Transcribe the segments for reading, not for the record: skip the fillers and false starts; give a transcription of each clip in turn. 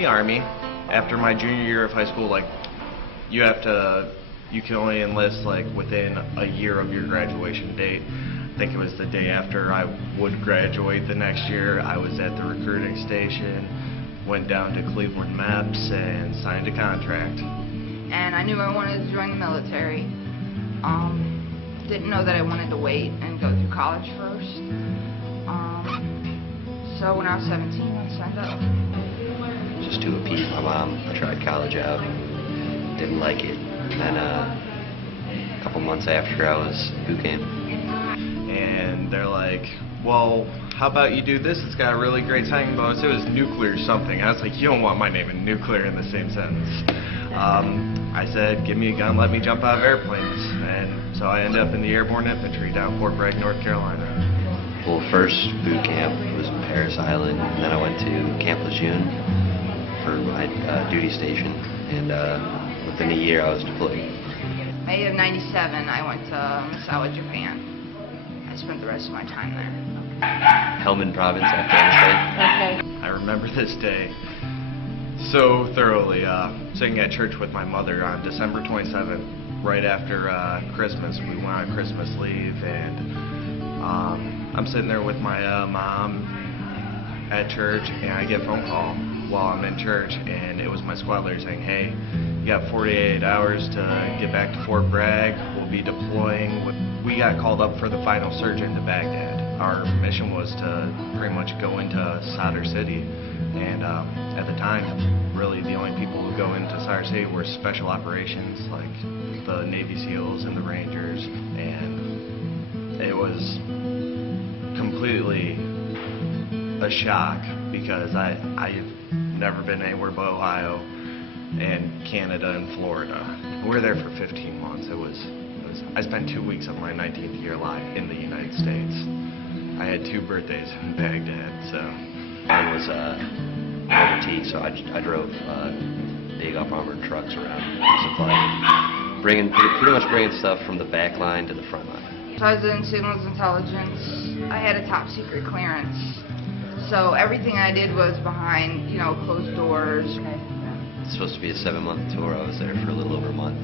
the Army. After my junior year of high school, like, you can only enlist like within a year of your graduation date. I think it was the day after I would graduate the next year. I was at the recruiting station, went down to Cleveland Maps and signed a contract. And I knew I wanted to join the military. Didn't know that I wanted to wait and go through college first. So when I was 17, I signed up. Just to appease my mom, I tried college out, didn't like it. And then a couple months after, I was boot camp. And they're like, well, how about you do this? It's got a really great signing bonus. It was nuclear something. I was like, you don't want my name and nuclear in the same sentence. I said, give me a gun, let me jump out of airplanes. And so I ended up in the airborne infantry down Fort Bragg, North Carolina. Well, first boot camp was in Paris Island, and then I went to Camp Lejeune for my duty station, and within a year I was deployed. May of '97, I went to Misawa, Japan. I spent the rest of my time there. Helmand Province, Afghanistan. Okay. I remember this day so thoroughly, sitting at church with my mother on December 27th, right after Christmas. We went on Christmas leave, and I'm sitting there with my mom at church, and I get a phone call while I'm in church, and it was my squad leader saying, hey, you got 48 hours to get back to Fort Bragg. We'll be deploying. We got called up for the final surge into Baghdad. Our mission was to pretty much go into Sadr City, and at the time, really the only people who go into Sadr City were special operations, like the Navy SEALs and the Rangers, and it was completely a shock because I've never been anywhere but Ohio and Canada and Florida. We were there for 15 months. I spent 2 weeks of my 19th year live in the United States. I had 2 birthdays in Baghdad, so. Mine was overseas, so I drove big up-armored trucks around supply, pretty much bringing stuff from the back line to the front line. So I was in signals intelligence. I had a top secret clearance. So everything I did was behind, closed doors. It's supposed to be a 7-month tour. I was there for a little over a month.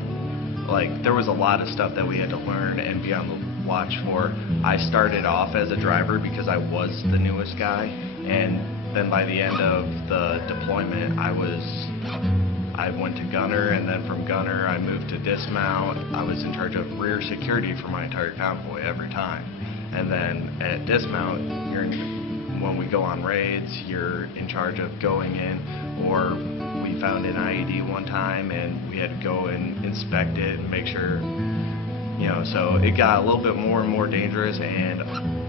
Like, there was a lot of stuff that we had to learn and be on the watch for. I started off as a driver because I was the newest guy, and then by the end of the deployment, I went to gunner, and then from gunner I moved to dismount. I was in charge of rear security for my entire convoy every time. And then at dismount, when we go on raids, you're in charge of going in, or we found an IED one time and we had to go and inspect it and make sure, so it got a little bit more and more dangerous, and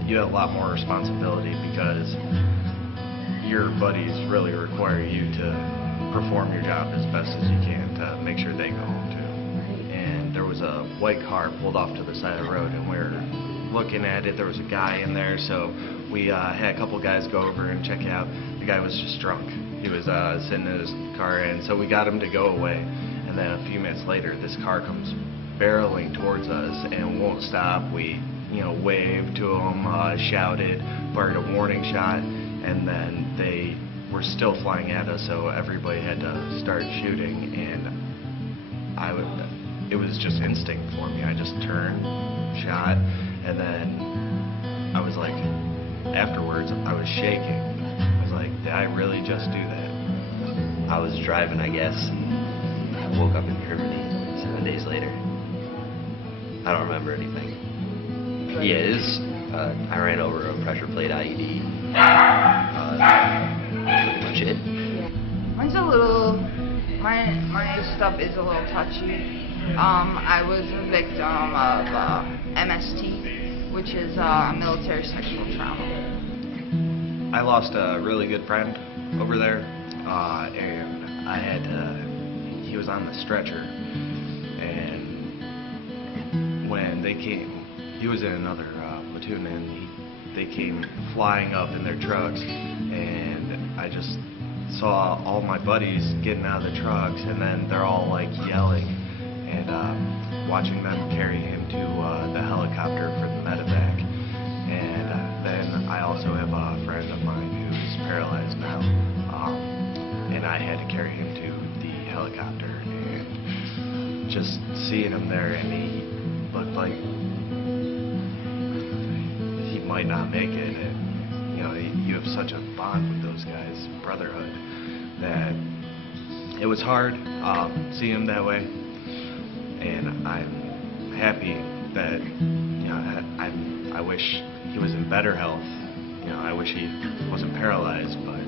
you had a lot more responsibility because your buddies really require you to perform your job as best as you can to make sure they go home too. And there was a white car pulled off to the side of the road, and we were looking at it. There was a guy in there, so we had a couple guys go over and check it out. The guy was just drunk. He was sitting in his car, and so we got him to go away. And then a few minutes later, this car comes barreling towards us and won't stop. We, waved to him, shouted, fired a warning shot, and then they were still flying at us, so everybody had to start shooting. And it was just instinct for me. I just turned, shot, and then I was like, afterwards, I was shaking. I was like, did I really just do that? I was driving, I guess, and I woke up in Germany 7 days later. I don't remember anything. Yeah, I ran over a pressure plate IED. Pretty much it. Mine's my stuff is a little touchy. I was a victim of MST, which is military sexual trauma. I lost a really good friend over there, and he was on the stretcher, and when they came, he was in another platoon, and they came flying up in their trucks, and I just saw all my buddies getting out of the trucks, and then they're all like yelling, and watching them carry him to the helicopter for the medevac. And then I also have a friend of mine who's paralyzed now, and I had to him there, and he looked like he might not make it. And you know, you have such a bond with those guys, brotherhood, that it was hard seeing him that way. And I'm happy that, you know, I wish he was in better health. You know, I wish he wasn't paralyzed, but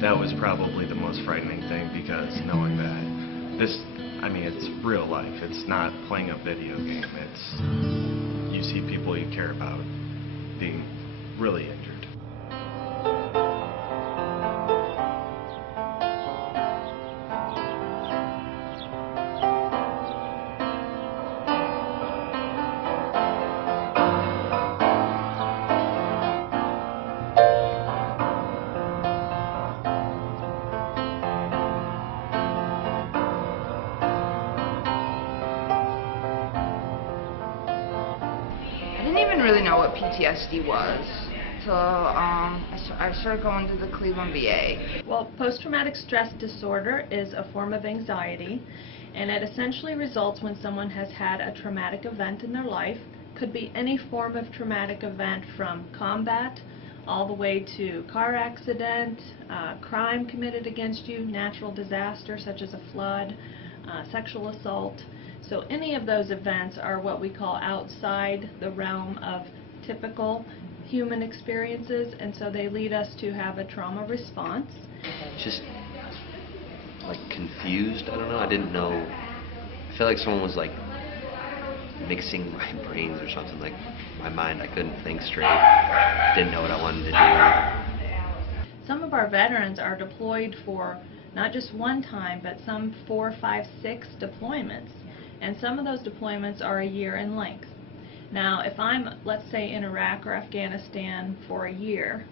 that was probably the most frightening thing, because knowing that this, I mean, it's real life. It's not playing a video game. It's, you see people you care about being really injured. I didn't even really know what PTSD was till I started going to the Cleveland VA. Well, post-traumatic stress disorder is a form of anxiety, and it essentially results when someone has had a traumatic event in their life. Could be any form of traumatic event, from combat all the way to car accident, crime committed against you, natural disaster such as a flood, sexual assault. So any of those events are what we call outside the realm of typical human experiences, and so they lead us to have a trauma response. Just like confused. I don't know. I didn't know. I feel like someone was like mixing my brains or something. Like my mind, I couldn't think straight. Didn't know what I wanted to do. Some of our veterans are deployed for not just one time, but some 4, 5, 6 deployments. And some of those deployments are a year in length. Now, if I'm, let's say, in Iraq or Afghanistan for a year,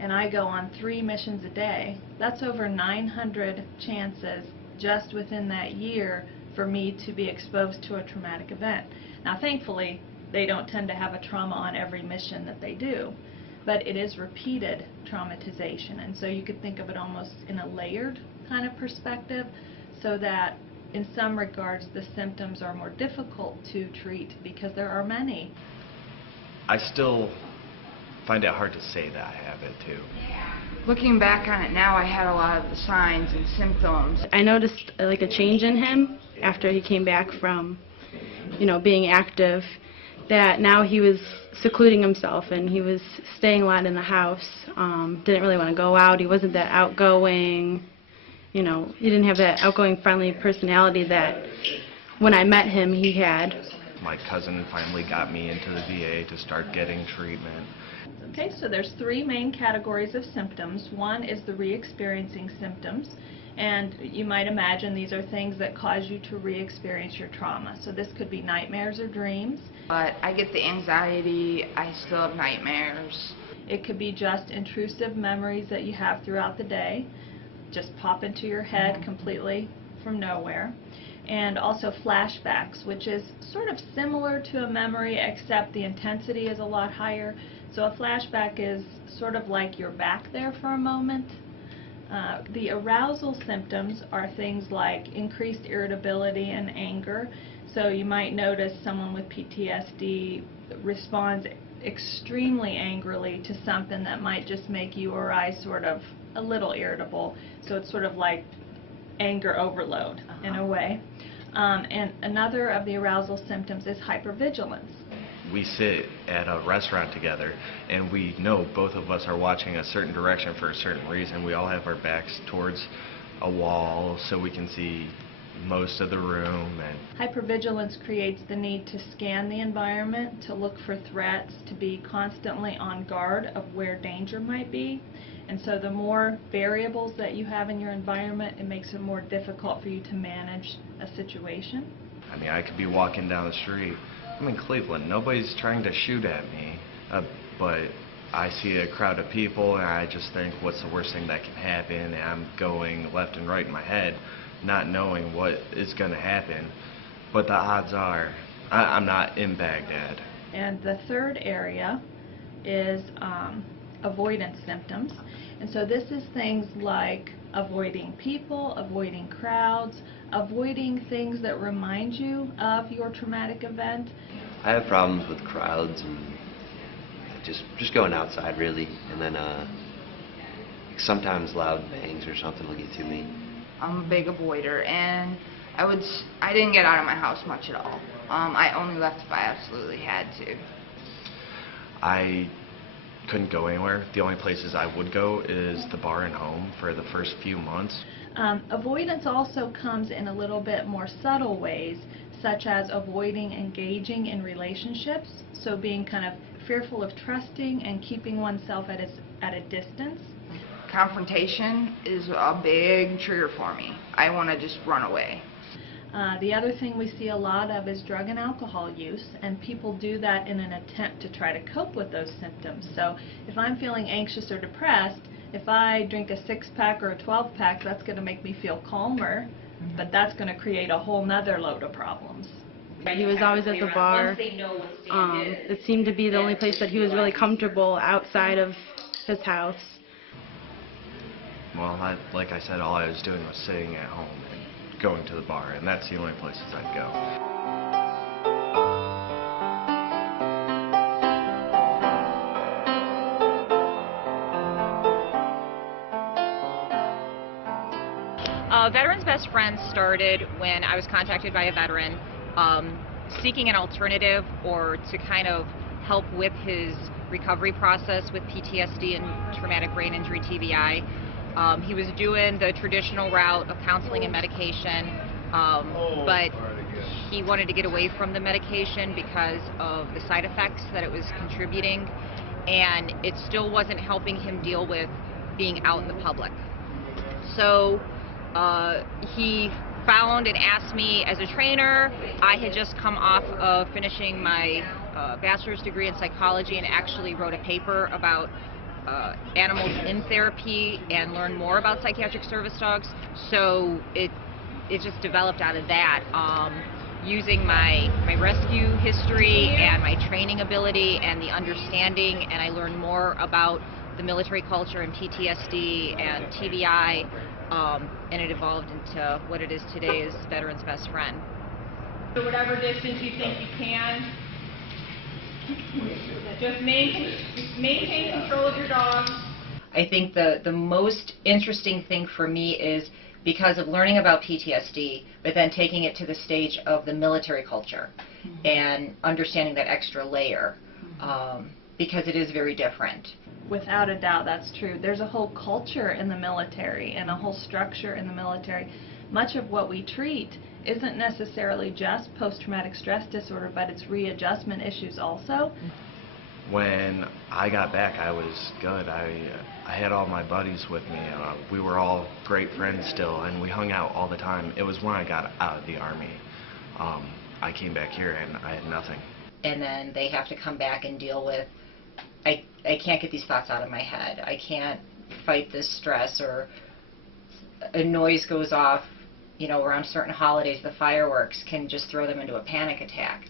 and I go on 3 missions a day, that's over 900 chances just within that year for me to be exposed to a traumatic event. Now, thankfully, they don't tend to have a trauma on every mission that they do, but it is repeated traumatization, and so you could think of it almost in a layered kind of perspective, so that in some regards the symptoms are more difficult to treat because there are many. I still find it hard to say that I have it too. Looking back on it now, I had a lot of the signs and symptoms. I noticed like a change in him after he came back from, you know, being active, that now he was secluding himself and he was staying a lot in the house, didn't really want to go out, he wasn't that outgoing. You know, he didn't have that outgoing, friendly personality that when I met him he had. My cousin finally got me into the VA to start getting treatment. Okay, so there's 3 main categories of symptoms. One is the re-experiencing symptoms, and you might imagine these are things that cause you to re-experience your trauma. So this could be nightmares or dreams. But I get the anxiety, I still have nightmares. It could be just intrusive memories that you have throughout the day, just pop into your head completely from nowhere. And also flashbacks, which is sort of similar to a memory, except the intensity is a lot higher. So a flashback is sort of like you're back there for a moment. The arousal symptoms are things like increased irritability and anger. So you might notice someone with PTSD responds extremely angrily to something that might just make you or I sort of a little irritable. So it's sort of like anger overload in a way. And another of the arousal symptoms is hypervigilance. We sit at a restaurant together and we know both of us are watching a certain direction for a certain reason. We all have our backs towards a wall so we can see most of the room. And hypervigilance creates the need to scan the environment, to look for threats, to be constantly on guard of where danger might be. And so the more variables that you have in your environment, it makes it more difficult for you to manage a situation. I mean, I could be walking down the street. I'm in Cleveland. Nobody's trying to shoot at me. But I see a crowd of people and I just think, what's the worst thing that can happen? And I'm going left and right in my head, not knowing what is going to happen. But the odds are, I'm not in Baghdad. And the third area is avoidance symptoms. And so this is things like avoiding people, avoiding crowds, avoiding things that remind you of your traumatic event. I have problems with crowds and just going outside really, and then sometimes loud bangs or something will get to me. I'm a big avoider, and I didn't get out of my house much at all. I only left if I absolutely had to. I couldn't go anywhere. The only places I would go is the bar and home for the first few months. Avoidance also comes in a little bit more subtle ways, such as avoiding engaging in relationships, so being kind of fearful of trusting and keeping oneself at a distance. Confrontation is a big trigger for me. I want to just run away. The other thing we see a lot of is drug and alcohol use, and people do that in an attempt to try to cope with those symptoms. So if I'm feeling anxious or depressed, if I drink a 6-pack or a 12-pack, that's going to make me feel calmer, but that's going to create a whole nother load of problems. He was always at the bar. It seemed to be the only place that he was really comfortable outside of his house. Well, like I said, all I was doing was sitting at home and going to the bar, and that's the only places I'd go. Veteran's Best Friend started when I was contacted by a veteran seeking an alternative or to kind of help with his recovery process with PTSD and traumatic brain injury, TBI. He was doing the traditional route of counseling and medication, but he wanted to get away from the medication because of the side effects that it was contributing, and it still wasn't helping him deal with being out in the public. So he found and asked me as a trainer. I had just come off of finishing my bachelor's degree in psychology and actually wrote a paper about animals in therapy and learned more about psychiatric service dogs. So it just developed out of that. Using my rescue history and my training ability and the understanding, and I learned more about the military culture and PTSD and TBI, and it evolved into what it is today is Veteran's Best Friend. So whatever distance you think you can, just maintain control of your dog. I think the most interesting thing for me is because of learning about PTSD, but then taking it to the stage of the military culture and understanding that extra layer, because it is very different. Without a doubt, that's true. There's a whole culture in the military and a whole structure in the military. Much of what we treat isn't necessarily just post-traumatic stress disorder, but it's readjustment issues also. When I got back, I was good. I had all my buddies with me. We were all great friends still, and we hung out all the time. It was when I got out of the Army. I came back here and I had nothing. And then they have to come back and deal with, I can't get these thoughts out of my head. I can't fight this stress, or a noise goes off, you know, around certain holidays, the fireworks can just throw them into a panic attack.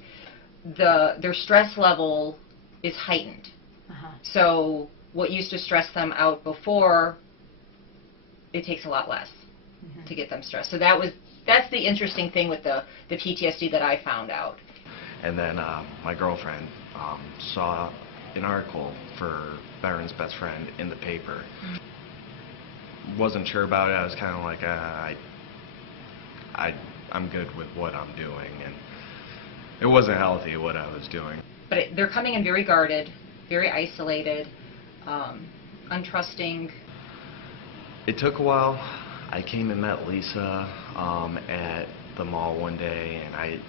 Their stress level is heightened. So what used to stress them out before, it takes a lot less to get them stressed. So that's the interesting thing with the PTSD that I found out. And then my girlfriend saw an article for Veteran's Best Friend in the paper. Wasn't sure about it. I was kind of like, I'm good with what I'm doing, and it wasn't healthy what I was doing. But they're coming in very guarded, very isolated, untrusting. It took a while. I came and met Lisa at the mall one day, and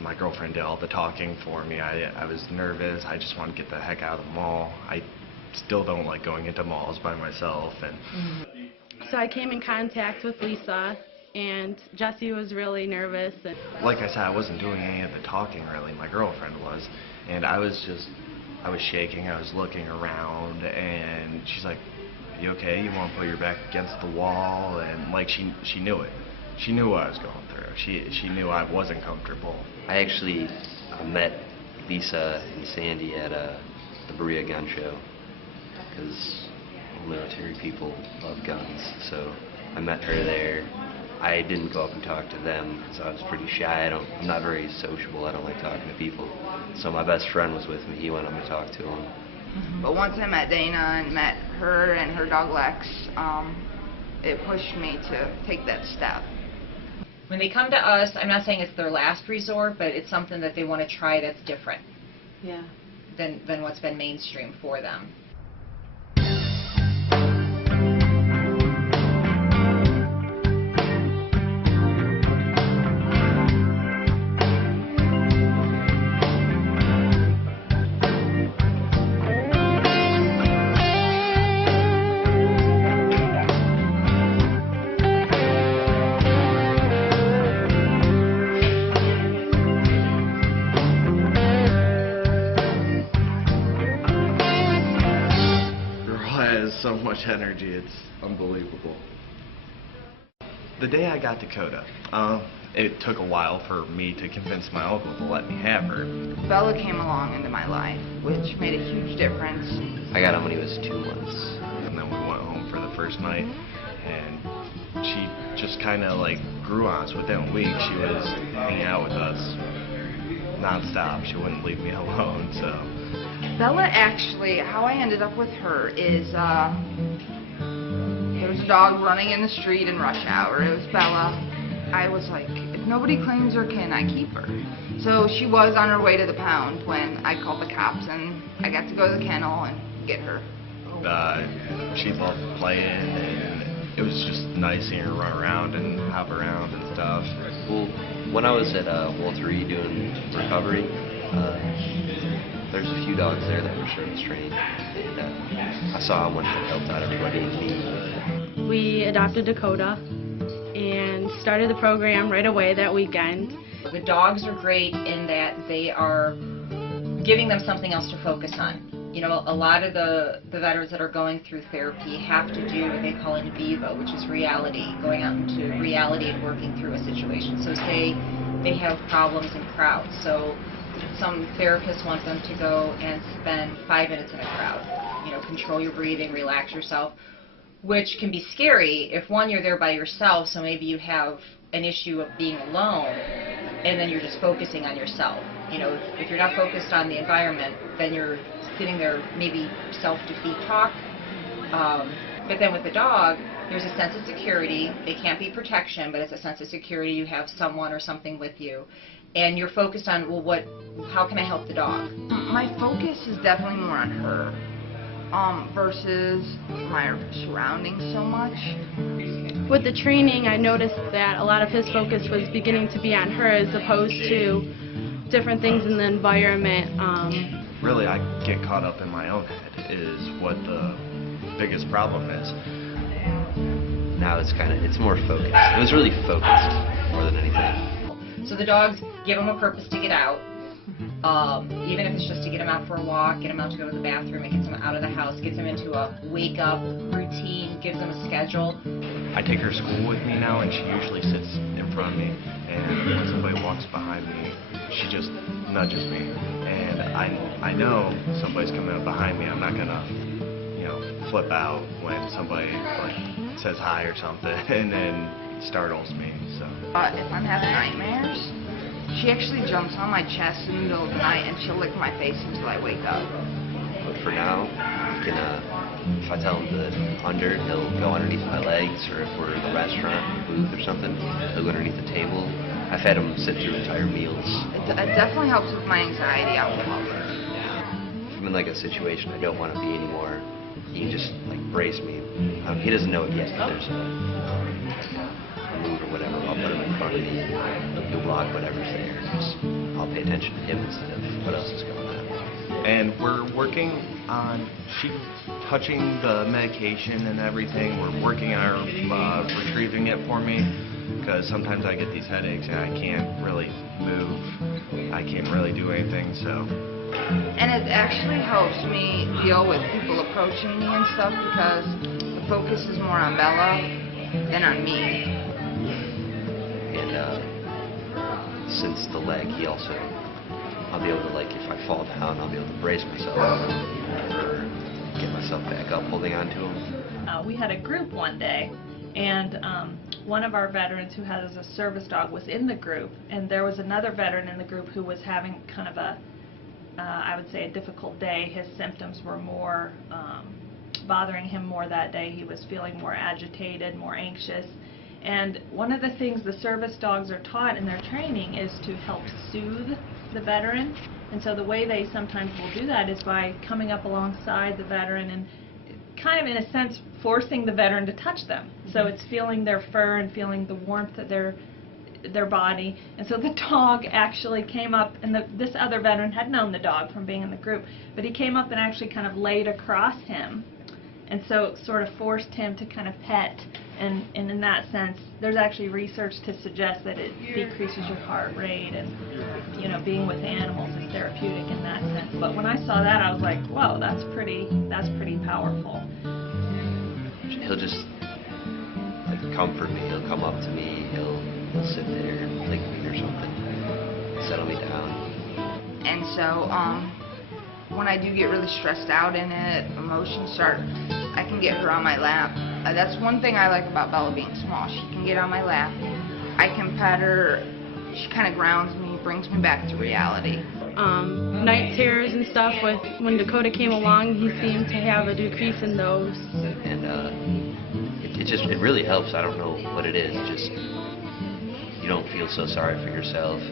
my girlfriend did all the talking for me. I was nervous. I just wanted to get the heck out of the mall. I still don't like going into malls by myself. And So I came in contact with Lisa, and Jesse was really nervous. And like I said, I wasn't doing any of the talking really. My girlfriend was, and I was shaking. I was looking around, and she's like, "You okay? You want to put your back against the wall?" And like she knew it. She knew what I was going through. She knew I wasn't comfortable. I actually met Lisa and Sandy at the Berea Gun Show. because military people love guns. So I met her there. I didn't go up and talk to them because I was pretty shy. I'm not very sociable. I don't like talking to people. So my best friend was with me. He went up and talked to him. But once I met Dana and met her and her dog Lex, it pushed me to take that step. When they come to us, I'm not saying it's their last resort, but it's something that they want to try that's different than what's been mainstream for them. So much energy, it's unbelievable. The day I got Dakota, it took a while for me to convince my uncle to let me have her. Bella came along into my life, which made a huge difference. I got him when he was 2 months. And then we went home for the first night, and she just kind of like grew on us. Within a week, she was hanging out with us non-stop. She wouldn't leave me alone, so. Bella actually, how I ended up with her is, there was a dog running in the street in rush hour. It was Bella. I was like, if nobody claims her, can I keep her? So she was on her way to the pound when I called the cops, and I got to go to the kennel and get her. She loved playing, and it was just nice seeing her run around and hop around and stuff. Well, when I was at Walter Reed doing recovery, there's a few dogs there that were service trained, and I saw one that helped out everybody in need. We adopted Dakota and started the program right away that weekend. The dogs are great in that they are giving them something else to focus on. You know, a lot of the veterans that are going through therapy have to do what they call in vivo, which is reality, going out into reality and working through a situation. So say they have problems in crowds. So some therapists want them to go and spend 5 minutes in a crowd. You know, control your breathing, relax yourself, which can be scary if, one, you're there by yourself, so maybe you have an issue of being alone, and then you're just focusing on yourself. You know, if you're not focused on the environment, then you're sitting there, maybe self-defeat talk. But then with the dog, there's a sense of security. It can't be protection, but it's a sense of security. You have someone or something with you. And you're focused on, well, how can I help the dog? My focus is definitely more on her versus my surroundings so much. With the training, I noticed that a lot of his focus was beginning to be on her as opposed to different things in the environment. Really, I get caught up in my own head is what the biggest problem is. Now it's more focused. It was really focused more than anything. So the dogs give them a purpose to get out, even if it's just to get them out for a walk, get them out to go to the bathroom, it gets them out of the house, gets them into a wake-up routine, gives them a schedule. I take her to school with me now, and she usually sits in front of me, and when somebody walks behind me, she just nudges me, and I know somebody's coming up behind me. I'm not gonna, flip out when somebody says hi or something, and then startles me. So. If I'm having nightmares, she actually jumps on my chest in the middle of the night and she'll lick my face until I wake up. But for now, he can, if I tell him to under, he'll go underneath my legs, or if we're in a restaurant booth or something, he'll go underneath the table. I've had him sit through entire meals. It definitely helps with my anxiety. I will help her. If I'm in like a situation I don't want to be anymore, he can just brace me. He doesn't know it yet, but there's a move or whatever. I'll put him in front of me. He'll block whatever's there. I'll pay attention to him instead of what else is going on. And we're working on touching the medication and everything. We're working on retrieving it for me, because sometimes I get these headaches and I can't really move. I can't really do anything, so. And it actually helps me deal with people approaching me and stuff, because the focus is more on Bella than on me. And since the leg, I'll be able to, if I fall down, I'll be able to brace myself. Or get myself back up, holding on to him. We had a group one day, and one of our veterans who has a service dog was in the group, and there was another veteran in the group who was having kind of a, I would say, a difficult day. His symptoms were more bothering him more that day. He was feeling more agitated, more anxious. And one of the things the service dogs are taught in their training is to help soothe the veteran. And so the way they sometimes will do that is by coming up alongside the veteran and kind of, in a sense, forcing the veteran to touch them. So it's feeling their fur and feeling the warmth of their body. And so the dog actually came up, and this other veteran had known the dog from being in the group, but he came up and actually kind of laid across him. And so it sort of forced him to kind of pet, and in that sense, there's actually research to suggest that it decreases your heart rate, and, you know, being with animals is therapeutic in that sense. But when I saw that, I was like, whoa, that's pretty powerful. He'll just like comfort me. He'll come up to me. He'll sit there and lick me or something, settle me down. And so when I do get really stressed out in it, emotions start, I can get her on my lap. That's one thing I like about Bella being small. She can get on my lap. I can pet her. She kind of grounds me, brings me back to reality. Night terrors and stuff, when Dakota came along, he seemed to have a decrease in those. And it really helps. I don't know what it is. Just, you don't feel so sorry for yourself.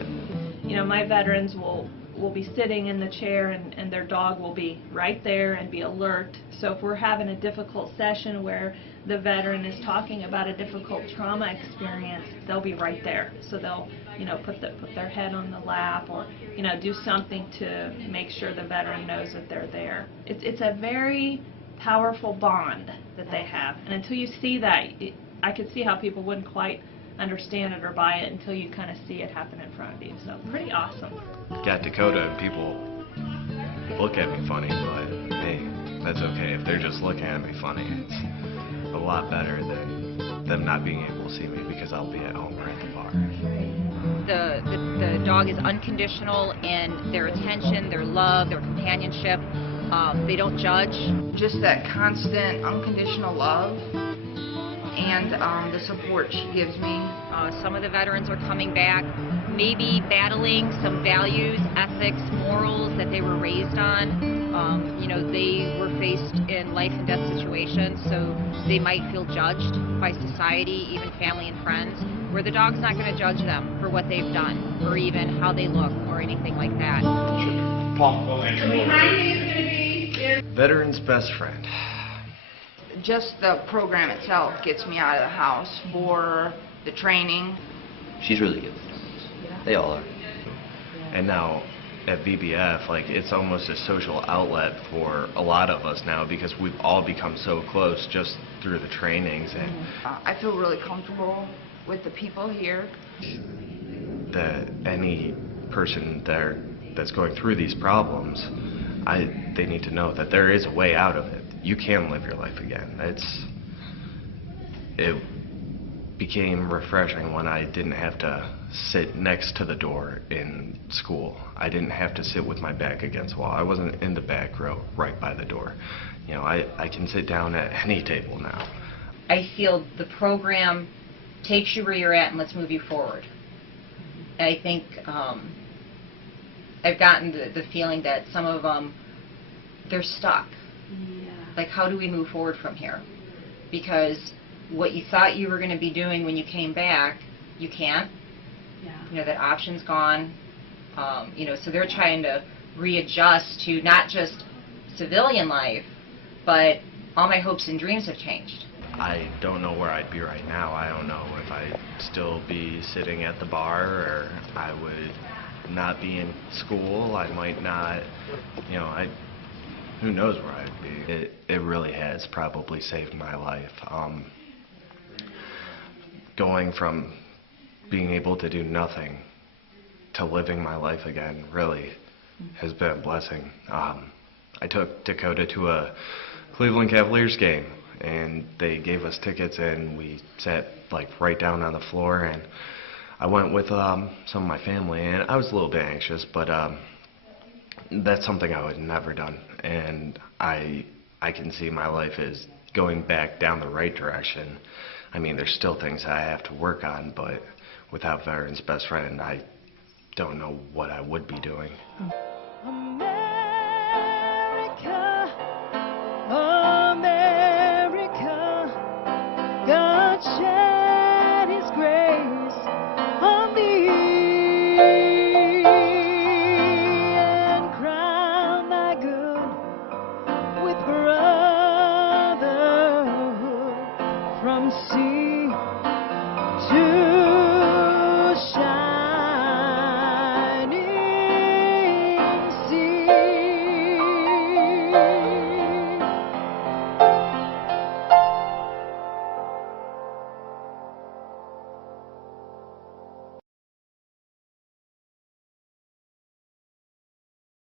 You know, my veterans will be sitting in the chair, and their dog will be right there and be alert. So if we're having a difficult session where the veteran is talking about a difficult trauma experience, they'll be right there. So they'll, you know, put their head on the lap, or, you know, do something to make sure the veteran knows that they're there. It's a very powerful bond that they have. And until you see that, I could see how people wouldn't quite understand it or buy it until you kind of see it happen in front of you. So pretty awesome. Got Dakota, and people look at me funny, but hey, that's okay. If they're just looking at me funny, it's a lot better than them not being able to see me, because I'll be at home or at the bar. The dog is unconditional in their attention, their love, their companionship. They don't judge. Just that constant, unconditional love, and the support she gives me. Some of the veterans are coming back, maybe battling some values, ethics, morals that they were raised on. You know, they were faced in life and death situations, so they might feel judged by society, even family and friends, where the dog's not going to judge them for what they've done, or even how they look, or anything like that. Veteran's best friend. Just the program itself gets me out of the house for the training. She's really good with dogs. They all are. And now at VBF, like, it's almost a social outlet for a lot of us now, because we've all become so close just through the trainings. And I feel really comfortable with the people here. that any person that's going through these problems, they need to know that there is a way out of it. You can live your life again. It became refreshing when I didn't have to sit next to the door in school. I didn't have to sit with my back against the wall. I wasn't in the back row right by the door. You know, I can sit down at any table now. I feel the program takes you where you're at and let's move you forward. And I think I've gotten the feeling that some of them, they're stuck. Yeah. Like, how do we move forward from here? Because what you thought you were going to be doing when you came back, you can't. Yeah. You know, that option's gone. You know, so they're trying to readjust to not just civilian life, but all my hopes and dreams have changed. I don't know where I'd be right now. I don't know if I'd still be sitting at the bar, or I would not be in school. I might not, you know, who knows where I'd be. It really has probably saved my life. Going from being able to do nothing to living my life again really has been a blessing. I took Dakota to a Cleveland Cavaliers game, and they gave us tickets, and we sat like right down on the floor, and I went with some of my family, and I was a little bit anxious, but that's something I would have never done, and I I can see my life is going back down the right direction. I mean, there's still things I have to work on, but without Veterans Best Friend, I don't know what I would be doing. America, America, God shed His grace on thee and crown thy good with brotherhood from sea to shine.